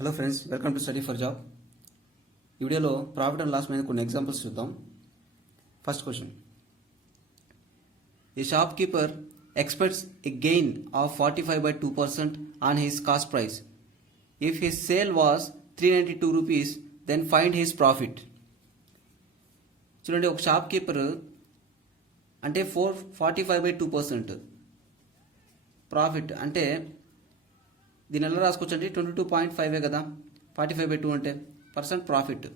Hello friends, welcome to study for job. ఈ వీడియోలో profit and loss మీద కొన్ని ఎగ్జాంపుల్స్ చూద్దాం. First question, a shopkeeper expects a gain of 45/2% on his cost price. If his sale was 392 rupees, then find his profit. చూడండి, ఒక shop keeper అంటే 45/2% profit అంటే దీని ఎలా రాసుకోవచ్చు అంటే 22.5 కదా, 45/2 అంటే పర్సెంట్ ప్రాఫిట్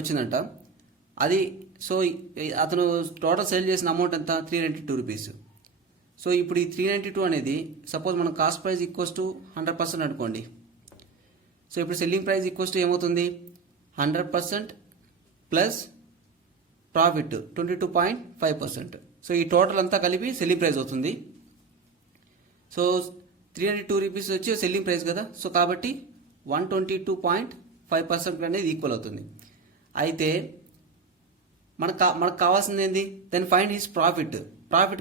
వచ్చిందంట. అది సో అతను టోటల్ సేల్ చేసిన అమౌంట్ ఎంత, 392 రూపీస్. సో ఇప్పుడు ఈ 392 అనేది సపోజ్ మనం కాస్ట్ ప్రైస్ ఈక్వల్స్ టు 100% అనుకోండి. సో ఇప్పుడు సెల్లింగ్ ప్రైస్ ఈక్వల్స్ టు ఏమవుతుంది, 100% ప్లస్ ప్రాఫిట్ 22.5%. సో ఈ టోటల్ అంతా కలిపి సెల్లింగ్ ప్రైస్ అవుతుంది. సో 392 రూపీస్ వచ్చి సెల్లింగ్ ప్రైస్ కదా, సో కాబట్టి 122.5% అనేది ఈక్వల్ అవుతుంది. అయితే మనకు కావాల్సింది ఏంది, దెన్ ఫైండ్ హిస్ ప్రాఫిట్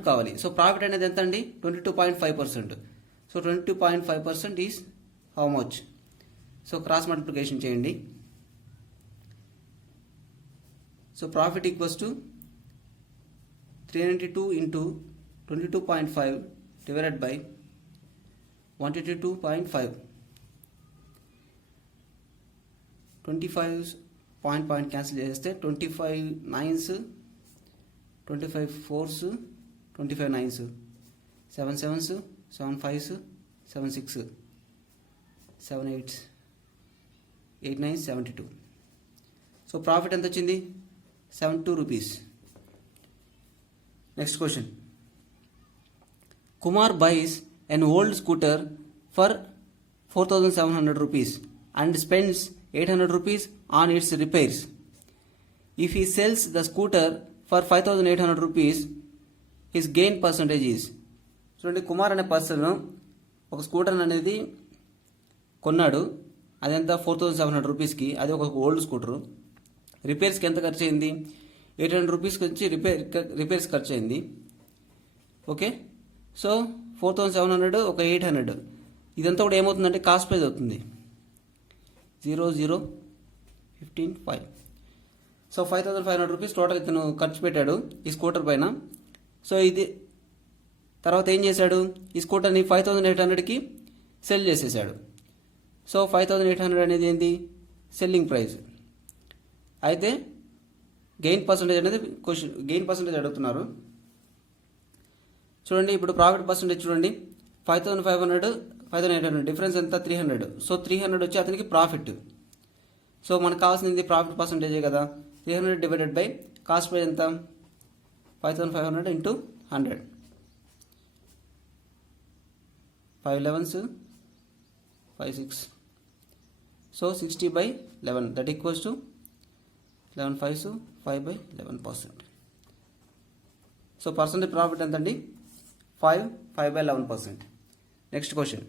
కావాలి. సో ప్రాఫిట్ అనేది ఎంత అండి, 22.5%. So 22.5% is how much. So cross multiplication చేయండి. So profit equals to 392 into 22.5 divided by 122.5. 25 point cancel చేస్తే 25 9s, 25 4s, 25 9s, 7 7s, 7 5s, 7 6, 7 8s, 8 9s, 72. So profit ఎంత వచ్చింది, 72 rupees. Next question, Kumar buys an old scooter for 4,700 rupees and spends 800 rupees on its repairs. If he sells the scooter for 5,800 rupees, his gain percentage is. చూడండి, కుమార్ అనే person ఒక scooter అనేది కొన్నాడు. అదెంత, 4,700 రూపీస్కి. అది ఒక ఓల్డ్ స్కూటరు. రిపేర్స్కి ఎంత ఖర్చు అయింది, 800 రూపీస్కి వచ్చి రిపేర్స్ ఖర్చు అయింది. ఓకే, సో 4,700 ఒక 800, ఇదంతా కూడా ఏమవుతుందంటే కాస్ట్ ప్రైస్ అవుతుంది. 0,015,5. సో 5,500 రూపీస్ టోటల్ ఇతను ఖర్చు పెట్టాడు ఈ స్కూటర్ పైన. సో ఇది తర్వాత ఏం చేశాడు, ఈ స్కూటర్ని 5,800కి సెల్ చేసేసాడు. సో 5,800 అనేది ఏంటి, సెల్లింగ్ ప్రైస్. అయితే గెయిన్ పర్సంటేజ్ అనేది గెయిన్ పర్సంటేజ్ అడుగుతున్నారు. చూడండి, ఇప్పుడు ప్రాఫిట్ పర్సెంటేజ్ చూడండి, 5,500 5,800 డిఫరెన్స్ ఎంత, 300. సో 300 వచ్చి అతనికి ప్రాఫిట్. సో మనకు కావాల్సింది ప్రాఫిట్ పర్సెంటేజే కదా. 300 డివైడెడ్ బై కాస్ట్ ప్రైస్ ఎంత, 5,500 into 100. 5 11s, 5 6. So 60/11 that equals to 11 5s, 5/11%. So percentage profit ఎంత అండి, 5/11%. Next question,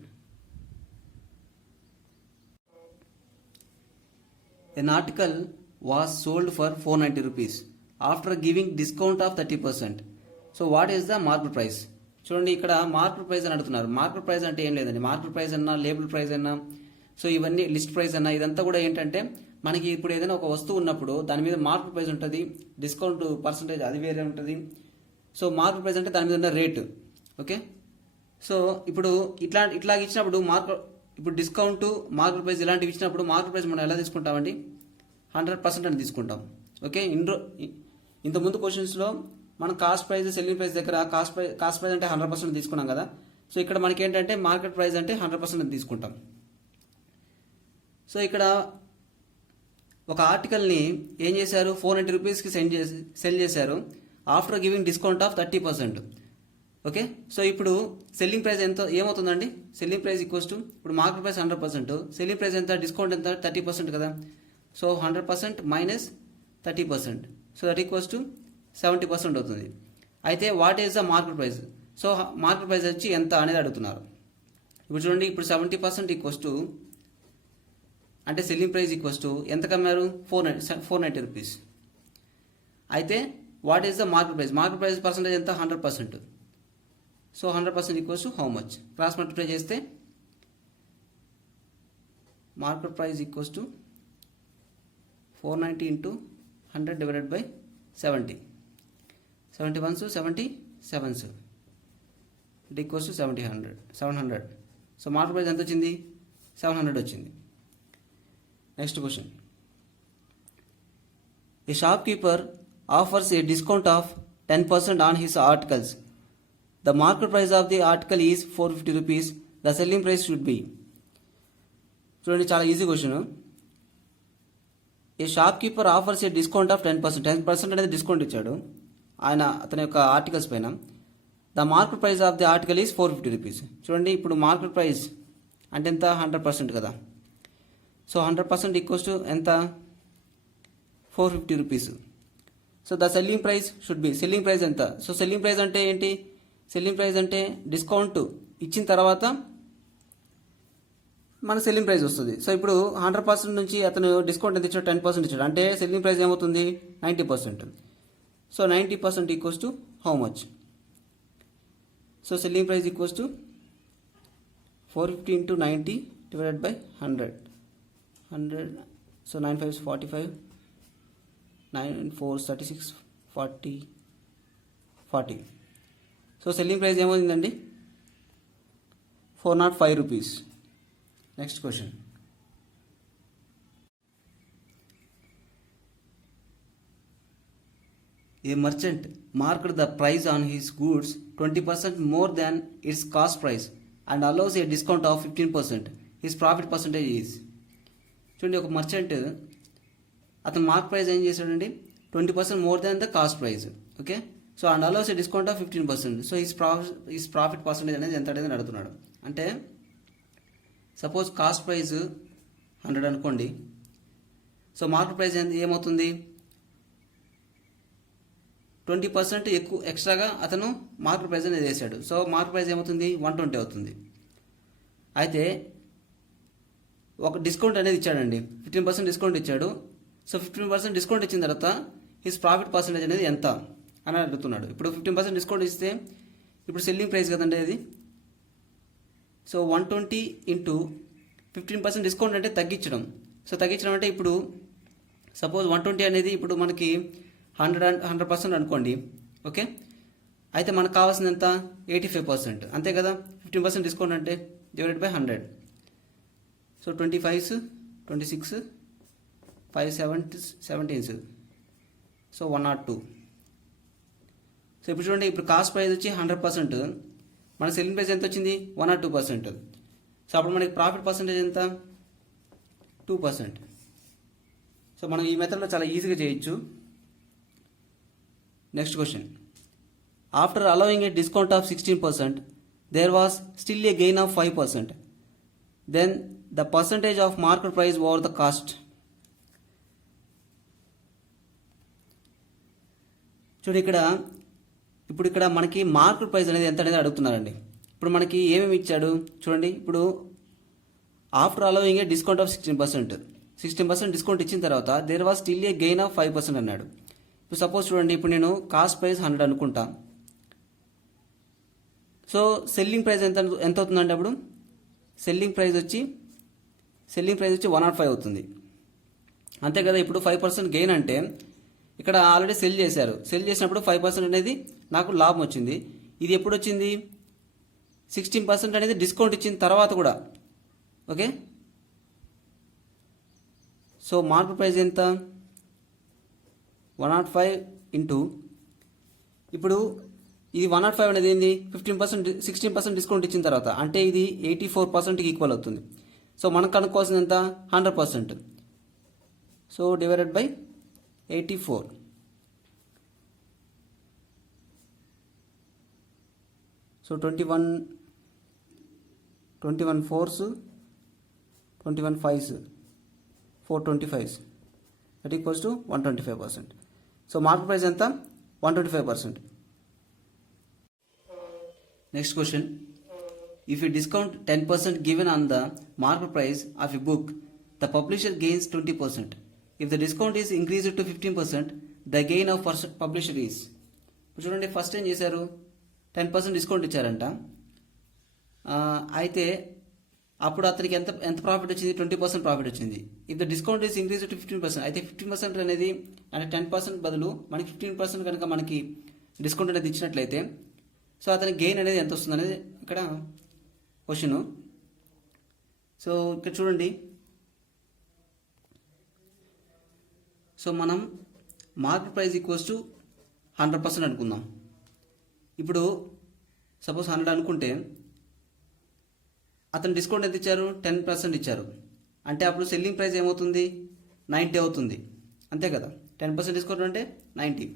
an article was sold for 490 rupees after giving discount of 30%. So what is the market price. చూడండి, ఇక్కడ market price అని అడుగుతున్నారు. Market price అంటే ఏం లేదండి, market price అన్నా, లేబుల్ ప్రైస్ అన్నా, సో ఇవన్నీ లిస్ట్ ప్రైస్ అన్నా, ఇదంతా కూడా ఏంటంటే మనకి ఇప్పుడు ఏదైనా ఒక వస్తువు ఉన్నప్పుడు దాని మీద మార్కెట్ ప్రైస్ ఉంటుంది, డిస్కౌంట్ పర్సంటేజ్ అది వేరే ఉంటుంది. సో మార్కెట్ ప్రైస్ అంటే దాని మీద ఉన్న రేటు. ఓకే, సో ఇప్పుడు ఇట్లా ఇచ్చినప్పుడు ఇప్పుడు డిస్కౌంట్, మార్కెట్ ప్రైస్ ఇలాంటివి ఇచ్చినప్పుడు మార్కెట్ ప్రైస్ మనం ఎలా తీసుకుంటామండి, 100% అని తీసుకుంటాం. ఓకే, ఇంతకుముందు క్వశ్చన్స్లో మనం కాస్ట్ ప్రైస్, సెల్లింగ్ ప్రైస్ దగ్గర కాస్ట్ ప్రైస్ అంటే 100% తీసుకున్నాం కదా. సో ఇక్కడ మనకి ఏంటంటే మార్కెట్ ప్రైస్ అంటే 100% అని తీసుకుంటాం. సో ఇక్కడ ఒక ఆర్టికల్ని ఏం చేశారు, 490 రూపీస్కి సెల్ చేశారు after giving discount of 30%. Okay, so ఇప్పుడు సెల్లింగ్ ప్రైస్ ఎంత ఏమవుతుందండి, సెల్లింగ్ ప్రైస్ ఈక్వల్స్ టు ఇప్పుడు మార్కెట్ ప్రైస్ 100%, సెల్లింగ్ ప్రైస్ ఎంత, డిస్కౌంట్ ఎంత, 30% కదా. So 100% minus 30%, so that equals to 70% అవుతుంది. అయితే what is the market price. So market price వచ్చి ఎంత అనేది అడుగుతున్నారు. ఇప్పుడు చూడండి, ఇప్పుడు 70% ఈక్వల్స్ టు అంటే సెల్లింగ్ ప్రైస్ ఈక్వల్స్ టు ఎంత కమ్మారు, 490 రూపీస్. అయితే what is the market price, market price percentage ఎంత, 100%. So 100% equals to how much. Cross multiply చేస్తే market price equals to 490 into 100 divided by 70. 71s 77s. It equals to 700. So market price ఎంత వచ్చింది? 700 వచ్చింది. Next question. A shopkeeper offers a discount of 10% on his articles. The market price of the article is 450 rupees. The selling price should be. చూడండి, చాలా easy question. A shop keeper offers A discount of 10% అనేది discount ఇచ్చాడు అతని యొక్క articles పైన. The market price of the article is 450 rupees. చూడండి, ఇప్పుడు market price అంటే ఎంత? 100% కదా. సో 100% ఈక్వల్స్ టు ఎంత? 450 rupees. So the selling price should be. Selling price ఎంత? సో సెల్లింగ్ ప్రైస్ అంటే ఏంటి? సెల్లింగ్ ప్రైస్ అంటే డిస్కౌంట్ ఇచ్చిన తర్వాత మన సెల్లింగ్ ప్రైస్ వస్తుంది. సో ఇప్పుడు 100% నుంచి అతను డిస్కౌంట్ ఎంత ఇచ్చాడు? 10% ఇచ్చాడు. అంటే సెల్లింగ్ ప్రైస్ ఏమవుతుంది? 90%. So 90% equals to how much? So selling price equals to 450 into 90 divided by 100. So 9 5 is 45, 9 4 36, 40. So selling price ఏమవుతుందండి? 405 rupees. Next question. A merchant marked the price on his goods 20% more than its cost price and allows a discount of 15%. His profit percentage is. చూడండి, ఒక merchant అతను mark price ఏం చేశాడండి? 20% more than the cost price. Okay, so and allows A discount of 15%. So his profit percentage అనేది ఎంత అనేది అడుగుతున్నాడు. అంటే సపోజ్ కాస్ట్ ప్రైస్ 100 అనుకోండి. సో మార్కెట్ ప్రైస్ ఏమవుతుంది? 20% ఎక్కువ ఎక్స్ట్రాగా అతను మార్కెట్ ప్రైస్ అనేది వేసాడు. సో మార్కెట్ ప్రైస్ ఏమవుతుంది? 120 అవుతుంది. అయితే ఒక డిస్కౌంట్ అనేది ఇచ్చాడండి, 15% డిస్కౌంట్ ఇచ్చాడు. సో 15% డిస్కౌంట్ ఇచ్చిన తర్వాత హిస్ ప్రాఫిట్ పర్సంటేజ్ అనేది ఎంత అని అడుగుతున్నాడు. ఇప్పుడు 15% డిస్కౌంట్ ఇస్తే ఇప్పుడు సెల్లింగ్ ప్రైస్ కదండి అది. సో 120 into 15% డిస్కౌంట్ అంటే తగ్గించడం. సో తగ్గించడం అంటే ఇప్పుడు సపోజ్ 120 అనేది ఇప్పుడు మనకి 100% అనుకోండి. ఓకే, అయితే మనకు కావాల్సింది ఎంత? 85%. అంతే కదా. 15% డిస్కౌంట్ అంటే divided by 100. So 25s 26, 5 17s, so 102. So ఇప్పుడు చూడండి, ఇప్పుడు కాస్ట్ ప్రైస్ వచ్చి 100%, మన సెల్లింగ్ ప్రైస్ ఎంత వచ్చింది? 102%. సో అప్పుడు మనకి ప్రాఫిట్ పర్సంటేజ్ ఎంత? 2%. సో మనం ఈ మెథడ్లో చాలా ఈజీగా చేయొచ్చు. Next question. After allowing a discount of 16%, there was still a gain of 5%. Then the percentage of market price over the cost. చూడు, ఇప్పుడు ఇక్కడ మనకి మార్కెట్ ప్రైస్ అనేది ఎంత అనేది అడుగుతున్నారండి. ఇప్పుడు మనకి ఏమేమి ఇచ్చాడు చూడండి. ఇప్పుడు after allowing a discount of 16% discount ఇచ్చిన తర్వాత there was still a gain of 5% అన్నాడు. ఇప్పుడు సపోజ్ చూడండి, ఇప్పుడు నేను కాస్ట్ ప్రైస్ 100 అనుకుంటా. సో సెల్లింగ్ ప్రైస్ ఎంత అవుతుందంటే అప్పుడు సెల్లింగ్ ప్రైస్ వచ్చి 105 అవుతుంది. అంతే కదా. ఇప్పుడు 5% గెయిన్ అంటే ఇక్కడ ఆల్రెడీ సెల్ చేశారు. సెల్ చేసినప్పుడు 5% అనేది నాకు లాభం వచ్చింది. ఇది ఎప్పుడు వచ్చింది? 16% అనేది డిస్కౌంట్ ఇచ్చిన తర్వాత కూడా. ఓకే, సో మార్కెట్ ప్రైస్ ఎంత? 105 ఇంటూ ఇప్పుడు ఇది 105 అనేది ఏంది? 16% డిస్కౌంట్ ఇచ్చిన తర్వాత, అంటే ఇది 84%కి ఈక్వల్ అవుతుంది. సో మనకు కనుక్కోవాల్సింది ఎంత? 100%. So divided by 84. So 21 4s, 21 5s, 425s, that equals to 125%. So market price ఎంత? 125%. Next question. If you discount 10% given on the market price of a book, the publisher gains 20%. If the discount is increased to 15%, the gain of publisher is. ఇప్పుడు చూడండి, first ఏం చేశారు? 10% discount ఇచ్చారంట. అయితే అప్పుడు అతనికి ఎంత ఎంత ప్రాఫిట్ వచ్చింది, 20% ప్రాఫిట్ వచ్చింది. If the discount is increase to 15%, అయితే 15% అనేది అంటే 10% బదులు మనకి 15% కనుక మనకి డిస్కౌంట్ అనేది ఇచ్చినట్లయితే సో అతనికి గెయిన్ అనేది ఎంత వస్తుంది అనేది ఇక్కడ క్వశ్చన్. సో ఇక్కడ చూడండి, సో మనం మార్కెట్ ప్రైస్ ఈక్వల్స్ టు 100% అనుకుందాం. ఇప్పుడు సపోజ్ 100 అనుకుంటే అతను డిస్కౌంట్ ఎంత ఇచ్చారు, 10% ఇచ్చారు. అంటే అప్పుడు సెల్లింగ్ ప్రైస్ ఏమవుతుంది, 90 అవుతుంది, అంతే కదా. 10% డిస్కౌంట్ అంటే 90.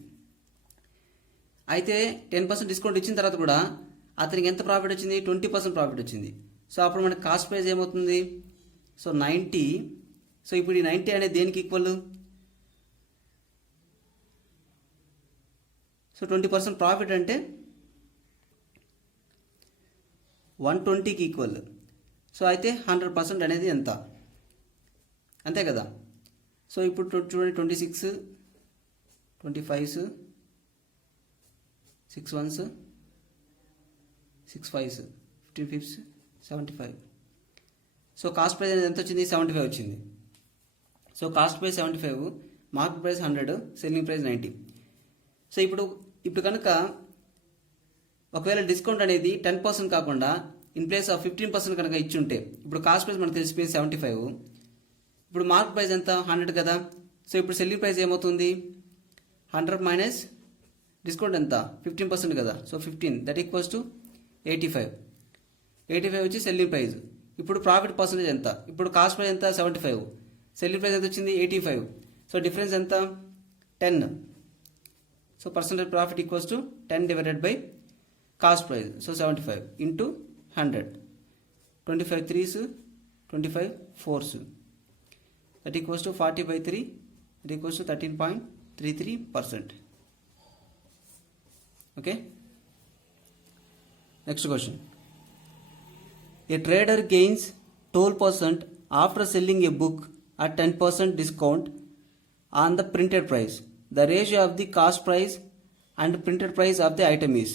అయితే 10% డిస్కౌంట్ ఇచ్చిన తర్వాత కూడా అతనికి ఎంత ప్రాఫిట్ వచ్చింది, 20% ప్రాఫిట్ వచ్చింది. సో అప్పుడు మనకి కాస్ట్ ప్రైస్ ఏమవుతుంది, సో 90. సో ఇప్పుడు ఈ 90 అనేది దేనికి ఈక్వల్, సో 20% ప్రాఫిట్ అంటే 120కి ఈక్వల్. సో అయితే 100% అనేది ఎంత, అంతే కదా. సో ఇప్పుడు చూడండి, 26, 25, 6 1s, 6 5s, 15 5s, 75. So cost price అనేది ఎంత వచ్చింది, 75 వచ్చింది. So cost price 75, market price 100, selling price 90. So ఇప్పుడు కనుక ఒకవేళ డిస్కౌంట్ అనేది 10% కాకుండా ఇన్ ప్లేస్ ఆఫ్ 15% కనుక ఇచ్చుంటే, ఇప్పుడు కాస్ట్ ప్రైస్ మనకు తెలిసిపోయింది 75, ఇప్పుడు మార్కెట్ ప్రైస్ ఎంత, 100 కదా. సో ఇప్పుడు సెల్లింగ్ ప్రైస్ ఏమవుతుంది, 100 మైనస్ డిస్కౌంట్ ఎంత, 15% కదా. So 15 that equals to 85. 85 వచ్చి సెల్లింగ్ ప్రైస్. ఇప్పుడు ప్రాఫిట్ పర్సెంటేజ్ ఎంత, ఇప్పుడు కాస్ట్ ప్రైస్ ఎంత, 75, సెల్లింగ్ ప్రైస్ ఎంత వచ్చింది, 85. సో డిఫరెన్స్ ఎంత, 10. So percentage profit equals to 10 divided by cost price. So 75 into 100, 25 3s, 25 4s, that equals to 40/3, that equals to 13.33%. Okay, next question. A trader gains 12% after selling a book at 10% discount on the printed price. The ratio of the cost price and printed price of the item is.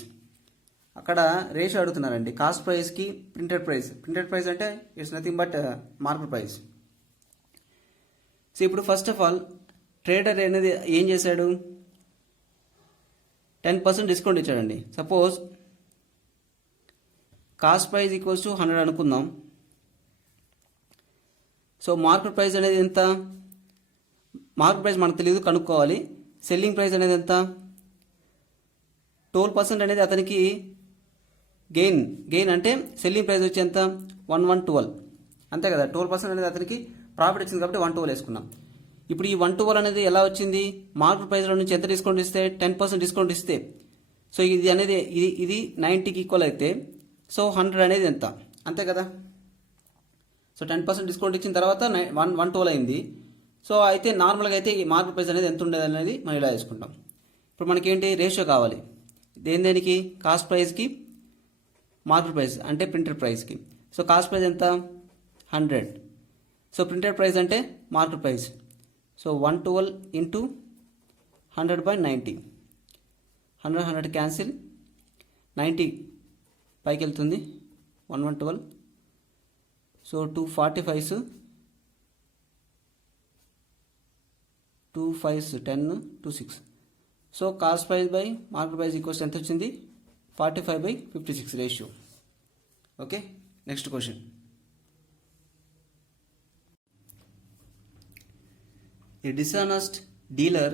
అక్కడ ratio అడుగుతున్నారండి, cost ప్రైస్కి printed price. Printed price అంటే it's nothing but market price. So ఇప్పుడు first of all trader అనేది ఏం చేశాడు, 10% discount ఇచ్చాడండి. Suppose cost price equals to 100 అనుకుందాం. సో మార్కెట్ ప్రైస్ అనేది ఎంత, మార్కెట్ ప్రైస్ మనకు తెలియదు, కనుక్కోవాలి. సెల్లింగ్ ప్రైస్ అనేది ఎంత, 12% అనేది అతనికి గెయిన్ అంటే సెల్లింగ్ ప్రైస్ వచ్చి ఎంత, 1112, అంతే కదా. 12% అనేది అతనికి ప్రాఫిట్ వచ్చింది కాబట్టి 112 వేసుకున్నాం. ఇప్పుడు ఈ 112 అనేది ఎలా వచ్చింది, మార్కెట్ ప్రైస్లో నుంచి ఎంత డిస్కౌంట్ ఇస్తే, 10% డిస్కౌంట్ ఇస్తే. సో ఇది అనేది ఇది 90కి ఈక్వల్ అయితే సో 100 అనేది ఎంత, అంతే కదా. సో 10% డిస్కౌంట్ ఇచ్చిన తర్వాత 112 అయింది. సో అయితే నార్మల్గా అయితే ఈ మార్కెట్ ప్రైస్ అనేది ఎంత ఉండేది అనేది మనం ఇలా వేసుకుంటాం. ఇప్పుడు మనకేంటి రేషియో కావాలి, దేనికి, కాస్ట్ ప్రైస్కి మార్కెట్ ప్రైస్ అంటే ప్రింటెడ్ ప్రైస్కి. సో కాస్ట్ ప్రైస్ ఎంత, 100. సో ప్రింటెడ్ ప్రైస్ అంటే market price. So 112 into 100/90, 100 cancel, 90 పైకి వెళ్తుంది, 1112. So 245s, 2 5s 10, 2 6. So cost price by market price equals ఎంత వచ్చింది, 45/56 ratio. Okay, next question. A dishonest dealer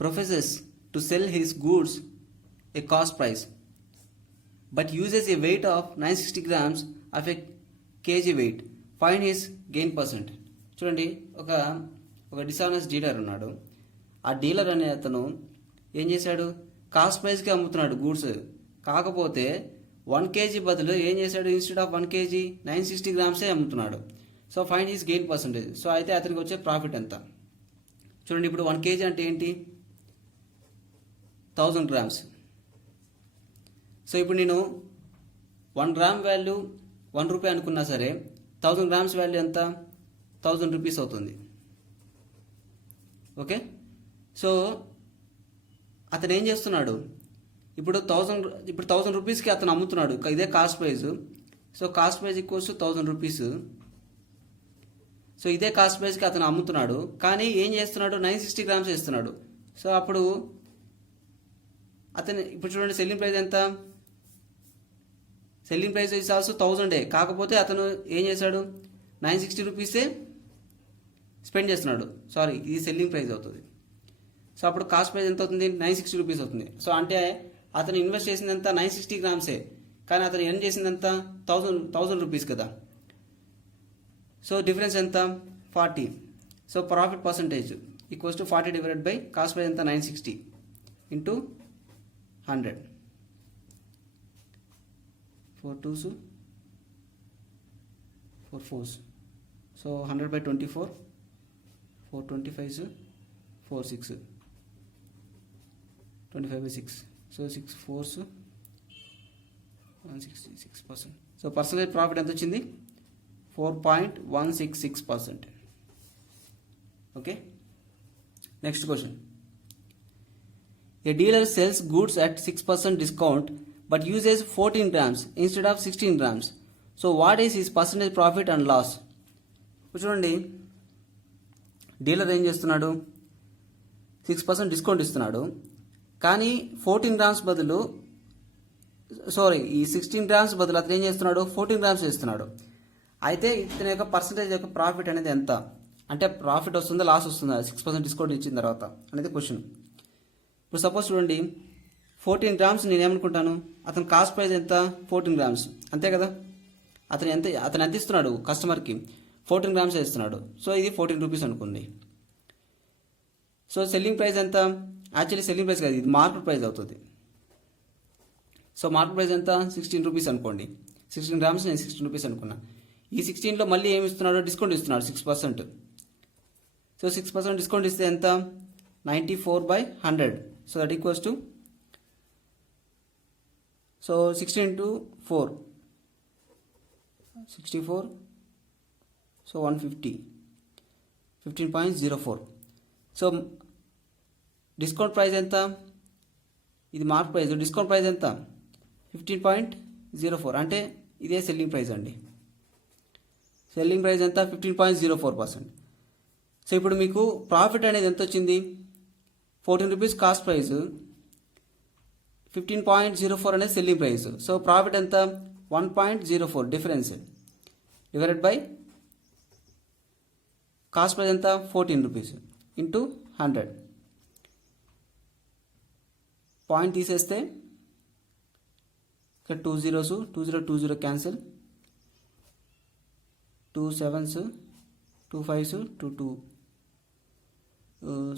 professes to sell his goods a cost price but uses a weight of 960 grams of a kg weight. Find his gain percent. చూడండి, ఒక dishonest dealer ఉన్నాడు. ఆ dealer అనే అతను ఏం చేశాడు, cost ప్రైస్కి అమ్ముతున్నాడు గూడ్స్. కాకపోతే 1 kg బదులు ఏం చేశాడు, ఇన్స్టెడ్ ఆఫ్ 1 kg 960 గ్రామ్సే అమ్ముతున్నాడు. So find his gain percentage. So అయితే అతనికి వచ్చే ప్రాఫిట్ ఎంత చూడండి. ఇప్పుడు 1 kg అంటే ఏంటి, 1000 గ్రామ్స్. సో ఇప్పుడు నేను 1 గ్రామ్ వాల్యూ 1 రూపాయి అనుకున్నా సరే 1000 గ్రామ్స్ వాల్యూ ఎంత, 1000 రూపీస్ అవుతుంది. ఓకే, సో అతను ఏం చేస్తున్నాడు, ఇప్పుడు 1000 రూపీస్కి అతను అమ్ముతున్నాడు, ఇదే cost price. So cost price equals 1000 rupees. So ఇదే కాస్ట్ ప్రైస్కి అతను అమ్ముతున్నాడు, కానీ ఏం చేస్తున్నాడు, 960 గ్రామ్స్ వేస్తున్నాడు. సో అప్పుడు అతను ఇప్పుడు చూడండి సెల్లింగ్ ప్రైస్ ఎంత, సెల్లింగ్ ప్రైస్ ఇస్ ఆల్సో 1000, కాకపోతే అతను ఏం చేశాడు, 960 రూపీసే స్పెండ్ చేస్తున్నాడు. సారీ, ఇది సెల్లింగ్ ప్రైస్ అవుతుంది. సో అప్పుడు కాస్ట్ ప్రైస్ ఎంత అవుతుంది, 960 రూపీస్ అవుతుంది. సో అంటే అతను ఇన్వెస్ట్ చేసిందంతా 960 గ్రామ్సే, కానీ అతను ఎర్న్ చేసిందంతా 1000 రూపీస్ కదా. సో డిఫరెన్స్ ఎంత, 40. So profit percentage equals to 40 divided by cost price ఎంత 960 into 100. 4 2s 4 4s. So 100 by 24, 4 25s 4 6, 25 by 6. So 6 4s 166%. So percentage profit ఎంత వచ్చింది, 4.166%. Okay, next question. A dealer sells goods at 6% discount but uses 14 grams instead of 16 grams. So what is his percentage profit and loss? చూడండి, dealer ఏం చేస్తున్నాడు, 6% discount ఇస్తున్నాడు, కానీ 14 grams బదులు ఈ 16 grams బదులు అతను ఏం చేస్తున్నాడు, 14 గ్రామ్స్ ఇస్తున్నాడు. అయితే ఇతని యొక్క పర్సంటేజ్ యొక్క ప్రాఫిట్ అనేది ఎంత, అంటే ప్రాఫిట్ వస్తుందా లాస్ వస్తుందా 6% డిస్కౌంట్ ఇచ్చిన తర్వాత అనేది క్వశ్చన్. ఇప్పుడు సపోజ్ చూడండి, 14 గ్రామ్స్ నేను ఏమనుకుంటాను, అతని కాస్ట్ ప్రైస్ ఎంత, 14 గ్రామ్స్ అంతే కదా. అతను ఎంత ఇస్తున్నాడు కస్టమర్కి, 14 గ్రామ్స్ ఇస్తున్నాడు. సో ఇది 14 రూపీస్ అనుకుంది. సో సెల్లింగ్ ప్రైస్ ఎంత, యాక్చువల్లీ సెల్లింగ్ ప్రైస్ కాదు, ఇది మార్కెట్ ప్రైస్ అవుతుంది. సో మార్కెట్ ప్రైస్ ఎంత, 16 రూపీస్ అనుకోండి. 16 గ్రామ్స్ నేను 16 రూపీస్ అనుకున్నా. ఈ 16లో మళ్ళీ ఏమి ఇస్తున్నాడు, డిస్కౌంట్ ఇస్తున్నాడు 6%. సో 6% డిస్కౌంట్ ఇస్తే ఎంత, 94/100. So that equals to, so 16 into 4 64, so 150, 15.04. So discount price ఎంత, ఇది మార్క్ ప్రైస్, డిస్కౌంట్ ప్రైస్ ఎంత 15.04, అంటే ఇదే సెల్లింగ్ ప్రైస్ అండి. సెల్లింగ్ ప్రైస్ ఎంత, 15.04%. సో ఇప్పుడు మీకు ప్రాఫిట్ అనేది ఎంత వచ్చింది, 14 రూపీస్ కాస్ట్ ప్రైస్, 15.04 అనేది సెల్లింగ్ ప్రైస్. సో ప్రాఫిట్ ఎంత, 1.04 difference divided by cost price ఎంత, 14 రూపీస్ ఇంటూ 100. పాయింట్ తీసేస్తే ఇక్కడ 2 zeros, 20 cancel, 2 sevens, 2 5s, 2 2.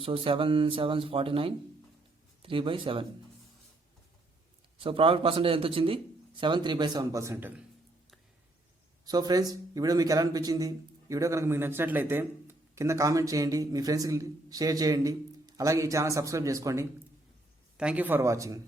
So 7 7s 49, 3/7. So profit percentage ఎంత వచ్చింది, 3/7%. సో ఫ్రెండ్స్, ఈ వీడియో మీకు ఎలా అనిపించింది, ఈ వీడియో కనుక మీకు నచ్చినట్లయితే కింద కామెంట్ చేయండి, మీ ఫ్రెండ్స్కి షేర్ చేయండి, అలాగే ఈ ఛానల్ సబ్స్క్రైబ్ చేసుకోండి. Thank you for watching.